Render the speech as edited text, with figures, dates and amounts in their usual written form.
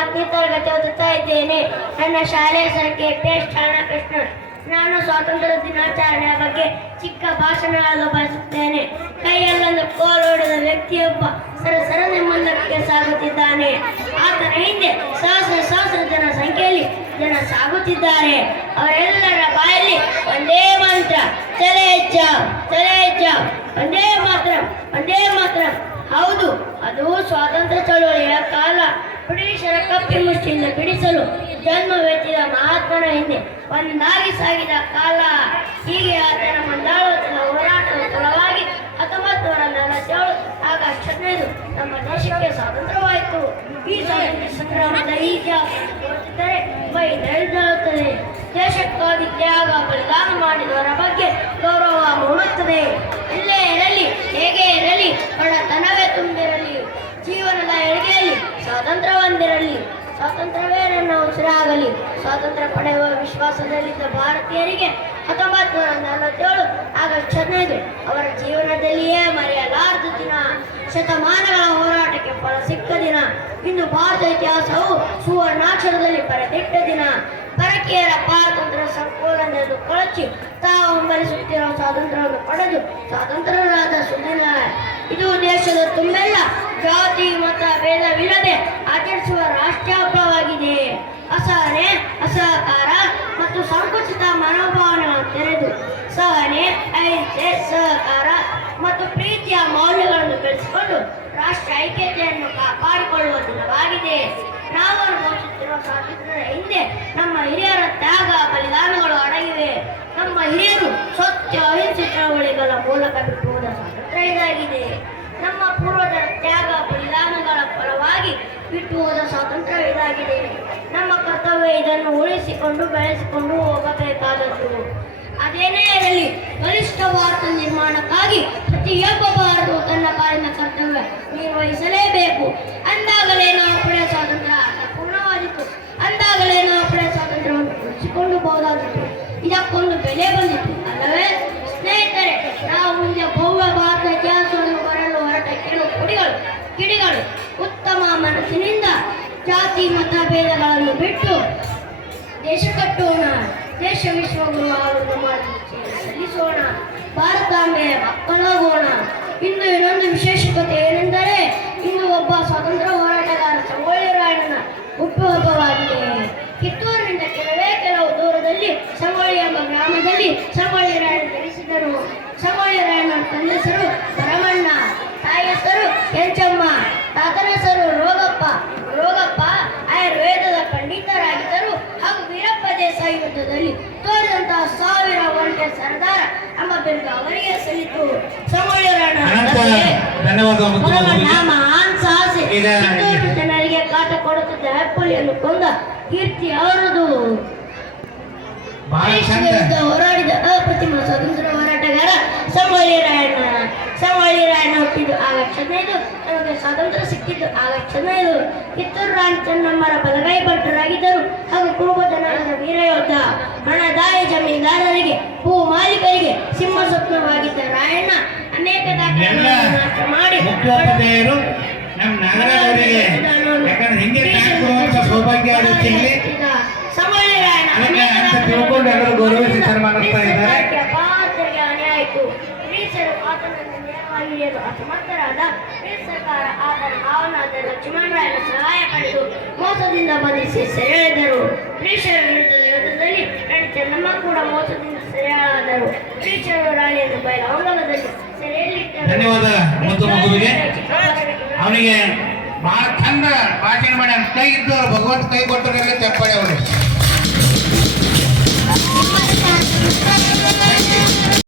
4ನೇ ತರಗತಿ ಓದುತ್ತಾ ಇದ್ದೇನೆ. ನನ್ನ ಶಾಲೆಯ ಹೆಸರು KPS ಠಾಣಾ ಕೃಷ್ಣ. ನಾನು ಸ್ವಾತಂತ್ರ್ಯ ದಿನಾಚರಣೆಯ ಬಗ್ಗೆ ಚಿಕ್ಕ ಭಾಷಣ ಹೇಳಲು ಬಯಸುತ್ತೇನೆ. ಕೈಯಲ್ಲೊಂದು ಕೋಲೋಡಿದ ವ್ಯಕ್ತಿಯೊಬ್ಬ ಸರಸರನೆ ಮುಂದಕ್ಕೆ ಸಾಗುತ್ತಿದ್ದಾನೆ. ಆತನ ಹಿಂದೆ ಸಹಸ್ರ ಜನ ಸಂಖ್ಯೆಯಲ್ಲಿ ಜನ ಸಾಗುತ್ತಿದ್ದಾರೆ. ಅವರೆಲ್ಲರ ಬಾಯಲ್ಲಿ ಒಂದೇ ಮಂತ್ರ, ಚಲೇ ಜಾವ್ ಚಲೇ ಜಾವ್, ಒಂದೇ ಮಾತ್ರ. ಹೌದು, ಅದು ಸ್ವಾತಂತ್ರ್ಯ ಚಳವಳಿಯ ಕಾಲ. ಬ್ರಿಟಿಷರ ಕಪ್ಪಿಮುಷ್ಟಿಯಿಂದ ಬಿಡಿಸಲು ಜನ್ಮವೆತ್ತಿದ ಮಹಾತ್ಮನ ಹಿಂದೆ ಒಂದಾಗಿ ಸಾಗಿದ ಕಾಲ. ಹೀಗೆ ಆತನ ಮಂಡಾಳೋಚನ ಹೋರಾಟದ ಫಲವಾಗಿ 1947 ಆಗಸ್ಟ್ 15 ನಮ್ಮ ದೇಶಕ್ಕೆ ಸ್ವಾತಂತ್ರ್ಯವಾಯಿತು. ಈ ಸ್ವಾತಂತ್ರ್ಯ ಸಂಗ್ರಾಮದ ಈ ನೋಡುತ್ತಿದ್ದರೆ ಮೈ ನೆರೆದಾಳುತ್ತದೆ. ದೇಶಕ್ಕಾಗಿ ತ್ಯಾಗ ಬಲಿದಾನ ಮಾಡಿದವರ ಬಗ್ಗೆ ಗೌರವ ಮೂಡುತ್ತದೆ. ಇಲ್ಲೇ ಇರಲಿ, ಹೇಗೆ ಇರಲಿ, ಬಡತನವೇ ತುಂಬಿರಲಿ, ಜೀವನದ ಎಳಿಗೆಯಲ್ಲಿ ಸ್ವಾತಂತ್ರ್ಯ ಹೊಂದಿರಲಿ. ಸ್ವಾತಂತ್ರ್ಯವೇ ನನ್ನ ಉಸಿರಾಗಲಿ. ಸ್ವಾತಂತ್ರ್ಯ ಪಡೆಯುವ ವಿಶ್ವಾಸದಲ್ಲಿದ್ದ ಭಾರತೀಯರಿಗೆ 1947 ಆಗಸ್ಟ್ 15 ಅವರ ಜೀವನದಲ್ಲಿಯೇ ಮರೆಯಲಾರದ ದಿನ. ಶತಮಾನಗಳ ಹೋರಾಟಕ್ಕೆ ಫಲ ಸಿಕ್ಕ ದಿನ. ಇಂದು ಭಾರತ ಇತಿಹಾಸವು ಸುವರ್ಣಾಕ್ಷರದಲ್ಲಿ ಬರೆದಿಟ್ಟ ದಿನ. ಪರಕೀಯರ ಪಾರತಂತ್ರ ಸಂಕೋಲನೆಂದು ಕೊಳಚಿ ತಾವು ಹಂಬಲಿಸುತ್ತಿರುವ ಸ್ವಾತಂತ್ರ್ಯವನ್ನು ಪಡೆದು ಸ್ವಾತಂತ್ರ್ಯರಾದ ಸುದಿನ ಇದು. ದೇಶದ ತುಂಬೆಲ್ಲ ಜಾತಿ ಮತ ಭೇದವಿಲ್ಲದೆ ಆಚರಿಸುವ ರಾಷ್ಟ್ರೀಯ ಹಬ್ಬವಾಗಿದೆ. ಅಸಹನೆ, ಅಸಹಕಾರ ಮತ್ತು ಸಂಕುಚಿತ ಮನೋಭಾವನೆಗಳನ್ನು ತೆರೆದು ಸಹನೆ, ಅಹಿಂಸೆ, ಸಹಕಾರ ಮತ್ತು ಪ್ರೀತಿಯ ಮೌಲ್ಯಗಳನ್ನು ಬೆಳೆಸಿಕೊಂಡು ರಾಷ್ಟ್ರ ಐಕ್ಯತೆಯನ್ನು ಕಾಪಾಡಿಕೊಳ್ಳುವ ದಿನವಾಗಿದೆ. ನಾವು ಅನುಭವಿಸುತ್ತಿರುವ ಸ್ವಾತಂತ್ರ್ಯದ ಹಿಂದೆ ನಮ್ಮ ಹಿರಿಯರ ತ್ಯಾಗ ಬಲಿದಾನಗಳು ಅಡಗಿವೆ. ನಮ್ಮ ಹಿರಿಯರು ಸತ್ಯ ಅಹಿಂಸೆ ಚಳವಳಿಗಳ ಮೂಲಕ ಬಿಟ್ಟು ಹೋದ ಸ್ವಾತಂತ್ರ್ಯ ಇದಾಗಿದೆ. ನಮ್ಮ ಪೂರ್ವಜರ ತ್ಯಾಗ ಬಲಿದಾನಗಳ ಫಲವಾಗಿ ಬಿಟ್ಟು ಹೋದ ಸ್ವಾತಂತ್ರ್ಯ ಇದಾಗಿದೆ. ನಮ್ಮ ಕರ್ತವ್ಯ ಇದನ್ನು ಉಳಿಸಿಕೊಂಡು ಬೆಳೆಸಿಕೊಂಡು ಹೋಗಬೇಕಾದದ್ದು. ಅದೇನೇ ಇರಲಿ, ಬಲಿಷ್ಠ ಭಾರತ ನಿರ್ಮಾಣಕ್ಕಾಗಿ ಪ್ರತಿಯೊಬ್ಬ ಭಾರತವು ತನ್ನ ಪಾಲಿನ ಕರ್ತವ್ಯ ನಿರ್ವಹಿಸಲೇಬೇಕು. ಅಂದಾಗಲೇ ನಾವು ಪಡೆದ ಸ್ವಾತಂತ್ರ್ಯ ಪೂರ್ಣವಾದಿತ್ತು. ಅಂದಾಗಲೇ ನಾವು ಪಡೆದ ಸ್ವಾತಂತ್ರ್ಯವನ್ನು ಉಳಿಸಿಕೊಂಡು ಬಹುದಾಗಿತ್ತು. ಇದಕ್ಕೊಂದು ಬೆಲೆ ಬಂದಿತ್ತು ಅಲ್ಲವೇ ಸ್ನೇಹಿತರೆ? ನಾವು ಮುಂದೆ ಭವ್ಯ ಭಾರತ ಇತಿಹಾಸವನ್ನು ಬರಲು ಹೊರಟ ಕೆಲವು ಕಿಡಿಗಳು ಉತ್ತಮ ಮನಸ್ಸಿನಿಂದ ಜಾತಿ ಮತ ಭೇದಗಳನ್ನು ಬಿಟ್ಟು ದೇಶ ಕಟ್ಟೋಣ. ದೇಶ ವಿಶ್ವಗುರು ಆನಂದ ಮಾಡಿ ಸಲ್ಲಿಸೋಣ. ಭಾರತಾಂಬೆಯ ಮಕ್ಕಳಾಗೋಣ. ಇಂದು ಇನ್ನೊಂದು ವಿಶೇಷತೆ ಏನೆಂದರೆ, ಇಂದು ಒಬ್ಬ ಸ್ವಾತಂತ್ರ್ಯ ಹೋರಾಟಗಾರ ಸಂಗೊಳ್ಳಿ ರಾಯಣ್ಣನ ಹುಟ್ಟುಹಬ್ಬವಾಗಿದೆ. ಕಿತ್ತೂರಿನಿಂದ ಕೆಲವು ದೂರದಲ್ಲಿ ಸಂಗೊಳ್ಳಿ ಎಂಬ ಗ್ರಾಮದಲ್ಲಿ ಸಂಗೊಳ್ಳಿ ರಾಯಣ್ಣ ಜನಿಸಿದರು. ಸಂಗೊಳ್ಳಿ ರಾಯಣ್ಣನ ತಂದೆ ಹೆಸರು ಭರಮಣ್ಣ, ತಾಯಿ ಹೆಸರು ಕೆಂಚಮ್ಮ, ತಾತನ ಹೆಸರು ರೋಗಪ್ಪ. ಆಯುರ್ವೇದದ ಪಂಡಿತರಾಗಿದ್ದರು ಹಾಗೂ ವೀರಪ್ಪ ದೇಸಾಯಿ ಯುದ್ಧದಲ್ಲಿ ತೋರಿದಂತಹ 1000 ಒಂಟೆ ಸರ್ದಾರ ಎಂಬ ಬಿರುದು ಅವರಿಗೆ ಸಲ್ಲಿತು. ಸಂಗೊಳ್ಳಿ ರಾಯಣ್ಣ ಮಹಾನ್ ಸಾಹಸಿ. ಕಿತ್ತೂರು ಜನರಿಗೆ ಕಾಟ ಕೊಡುತ್ತಿದ್ದ ಹೆಪ್ಪುಲಿಯನ್ನು ಕೊಂದ ಕೀರ್ತಿ ಅವರದು. ವಿರುದ್ಧ ಹೋರಾಡಿದ ಅಪ್ರತಿಮ ಸ್ವಾತಂತ್ರ್ಯ ಹೋರಾಟಗಾರ ಸಂಗೊಳ್ಳಿ ರಾಯಣ್ಣ ಹುಟ್ಟಿದ್ದು ಆಗಸ್ಟ್ 15. ನಮಗೆ ಸ್ವಾತಂತ್ರ್ಯ ಸಿಕ್ಕಿದ್ದು ಆಗಸ್ಟ್ 15. ಕಿತ್ತೂರು ರಾಣಿ ಚೆನ್ನಮ್ಮರ ಬಲಗೈ ಭಟ್ಟರಾಗಿದ್ದರು ಹಾಗೂ ಕುರುಬ ಜನಾಂಗದ ವೀರಯೋಧ. ಹಣದಾಯಿ ಜಮೀನ್ದಾರರಿಗೆ, ಭೂ ಮಾಲೀಕರಿಗೆ ಸಿಂಹ ಸ್ವಪ್ನವಾಗಿದ್ದ ರಾಯಣ್ಣ ಅನೇಕ ದಾಖಲೆಗಳನ್ನು ಮಾಡಿ ಸಂಗೊಳ್ಳಿ ರಾಯಣ್ಣ ಪಾತ್ರೆಗೆ ಅಣಿಯಾಯಿತು. ಬ್ರಿಟಿಷರು ಆತನನ್ನು ನೇರವಾಗಿ ಹಿಡಿಯಲು ಅಸಮರ್ಥರಾದ ಬ್ರಿಟಿಷ್ ಸರ್ಕಾರ ಆತನ ಮಾವನಾದ ಲಕ್ಷ್ಮಣರಾಯನ ಸಹಾಯ ಪಡೆದು ಮೋಸದಿಂದ ಬಂಧಿಸಿ ಸೆರೆಳೆದರು. ಬ್ರಿಟಿಷರ ವಿರುದ್ಧದ ಯುದ್ಧದಲ್ಲಿ ರಾಣಿ ಚೆನ್ನಮ್ಮ ಕೂಡ ಮೋಸದಿಂದ ಸೆರೆಯಾದರು. ಬ್ರಿಟಿಷರು ರಾಣಿಯನ್ನು ಬಯಲಹೊಂಗಲದಲ್ಲಿ ಸೆರೆಯಲ್ಲಿಟ್ಟರು. ಧನ್ಯವಾದ. ಅವನಿಗೆ ಬಹಳ ಚಂದ ಭಾಷಣ ಮಾಡಿ ಕೈ ಇದ್ದು ಭಗವಂತ ಕೈ ಕೊಟ್ಟರೆ ಚಪ್ಪಾಳೆ ಅವರು.